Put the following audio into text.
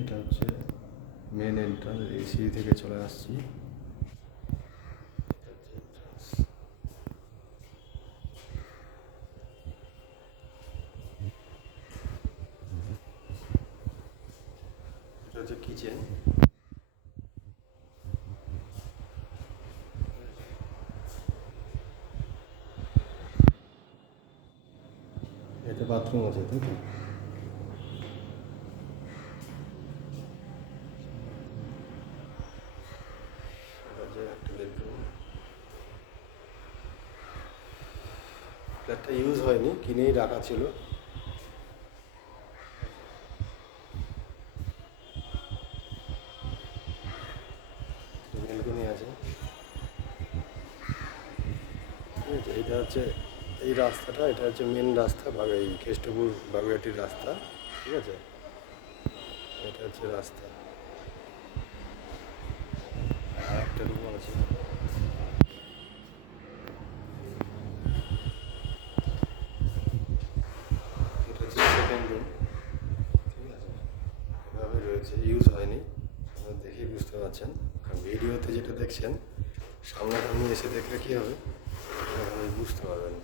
এটা হচ্ছে main entrance, এই সিঁড়ি থেকে চলে আসছি। এটা হচ্ছে কিচেন। এটা বাথরুম আছে, তাই তো? একটা বেডরুম। ফ্ল্যাটটা ইউজ হয়নি, কিনেই রাখা ছিল। ব্যালকনি আছে, ঠিক আছে। এটা হচ্ছে এই রাস্তাটা, এটা হচ্ছে মেন রাস্তা, এই কেষ্টপুর বাগুইআটির রাস্তা, ঠিক আছে। এটা হচ্ছে রাস্তা, আর একটা রুম আছে। এটা হচ্ছে সেকেন্ড রুম, ঠিক আছে। এভাবে রয়েছে, ইউজ হয়নি, আপনারা দেখেই বুঝতে পারছেন। কারণ ভিডিওতে যেটা দেখছেন, সামনাসামনি এসে দেখলে কী হবে, বুঝতে পারবেন।